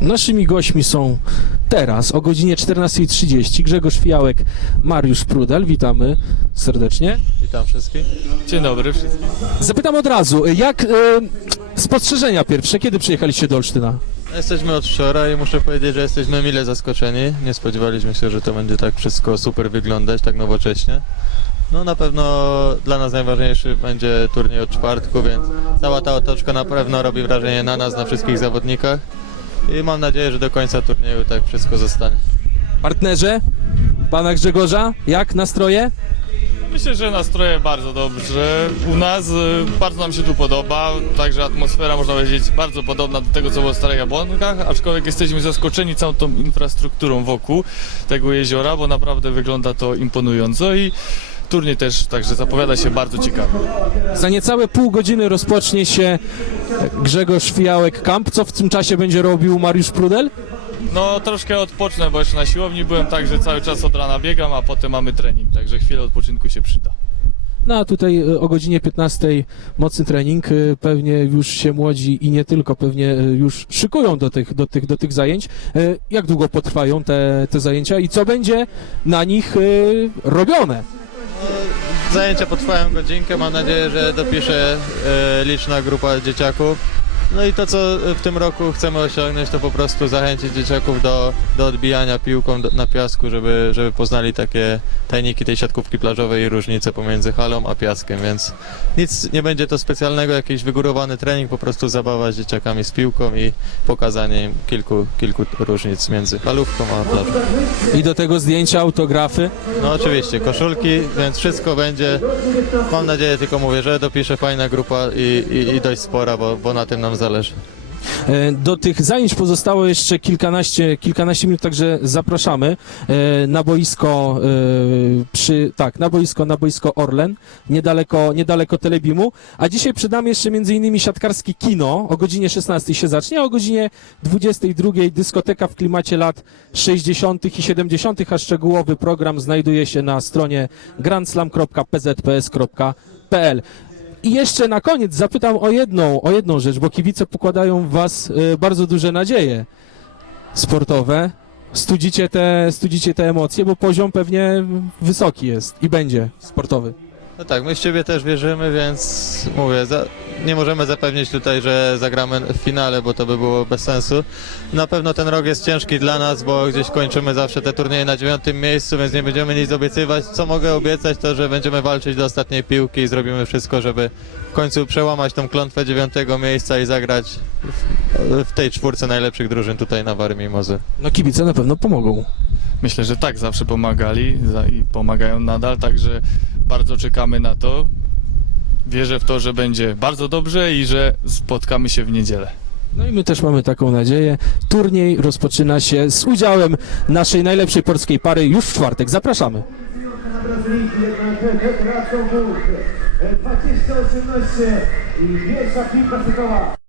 Naszymi gośćmi są teraz o godzinie 14.30 Grzegorz Fiałek, Mariusz Prudel. Witamy serdecznie. Witam wszystkich. Dzień dobry wszystkim. Zapytam od razu, jak e, spostrzeżenia pierwsze, kiedy przyjechaliście do Olsztyna? Jesteśmy od wczoraj i muszę powiedzieć, że jesteśmy mile zaskoczeni. Nie spodziewaliśmy się, że to będzie tak wszystko super wyglądać, tak nowocześnie. No na pewno dla nas najważniejszy będzie turniej od czwartku, więc cała ta otoczka na pewno robi wrażenie na nas, na wszystkich zawodnikach. I mam nadzieję, że do końca turnieju tak wszystko zostanie. Partnerze, pana Grzegorza, jak nastroje? Myślę, że nastroje bardzo dobrze. U nas y, bardzo nam się tu podoba, także atmosfera można powiedzieć bardzo podobna do tego, co było w Starych Jabłonkach, aczkolwiek jesteśmy zaskoczeni całą tą infrastrukturą wokół tego jeziora, bo naprawdę wygląda to imponująco i turniej też także zapowiada się bardzo ciekawy. Za niecałe pół godziny rozpocznie się Grzegorz Fiałek Camp. Co w tym czasie będzie robił Mariusz Prudel? No troszkę odpocznę, bo jeszcze na siłowni byłem, także cały czas od rana biegam, a potem mamy trening, także chwilę odpoczynku się przyda. No a tutaj e, o godzinie 15 mocny trening. E, Pewnie już się młodzi i nie tylko pewnie e, już szykują do tych, do tych, do tych zajęć. Jak długo potrwają te, te zajęcia i co będzie na nich robione? Zajęcia potrwają godzinkę, mam nadzieję, że dopisze e, liczna grupa dzieciaków. No i to, co w tym roku chcemy osiągnąć, to po prostu zachęcić dzieciaków do, do odbijania piłką do, na piasku, żeby, żeby poznali takie tajniki tej siatkówki plażowej i różnice pomiędzy halą a piaskiem, więc nic nie będzie to specjalnego, jakiś wygórowany trening, po prostu zabawa z dzieciakami z piłką i pokazanie im kilku, kilku różnic między halówką a plażą. I do tego zdjęcia, autografy. No oczywiście, koszulki, więc wszystko będzie. Mam nadzieję, tylko mówię, że dopisze fajna grupa i, i, i dość spora, bo, bo na tym nam zależy. E, Do tych zajęć pozostało jeszcze kilkanaście, kilkanaście minut, także zapraszamy e, na boisko e, przy, tak, na boisko, na boisko Orlen, niedaleko, niedaleko Telebimu, a dzisiaj przed nami jeszcze między innymi siatkarskie kino, o godzinie 16 się zacznie, a o godzinie 22 dyskoteka w klimacie lat 60. i 70., a szczegółowy program znajduje się na stronie grandslam.pzps.pl. I jeszcze na koniec zapytam o jedną, o jedną rzecz, bo kibice pokładają w was y, bardzo duże nadzieje sportowe. Studzicie te, studzicie te emocje, bo poziom pewnie wysoki jest i będzie sportowy. No tak, my w Ciebie też wierzymy, więc mówię, za, nie możemy zapewnić tutaj, że zagramy w finale, bo to by było bez sensu. Na pewno ten rok jest ciężki dla nas, bo gdzieś kończymy zawsze te turnieje na dziewiątym miejscu, więc nie będziemy nic obiecywać. Co mogę obiecać, to że będziemy walczyć do ostatniej piłki i zrobimy wszystko, żeby w końcu przełamać tą klątwę dziewiątego miejsca i zagrać w, w tej czwórce najlepszych drużyn tutaj na Warmii i Mozy. No kibice na pewno pomogą. Myślę, że tak, zawsze pomagali za- i pomagają nadal, także bardzo czekamy na to. Wierzę w to, że będzie bardzo dobrze i że spotkamy się w niedzielę. No i my też mamy taką nadzieję. Turniej rozpoczyna się z udziałem naszej najlepszej polskiej pary już w czwartek. Zapraszamy. Brazylijki jednak Federacja Wód 2018 i pierwsza piłka.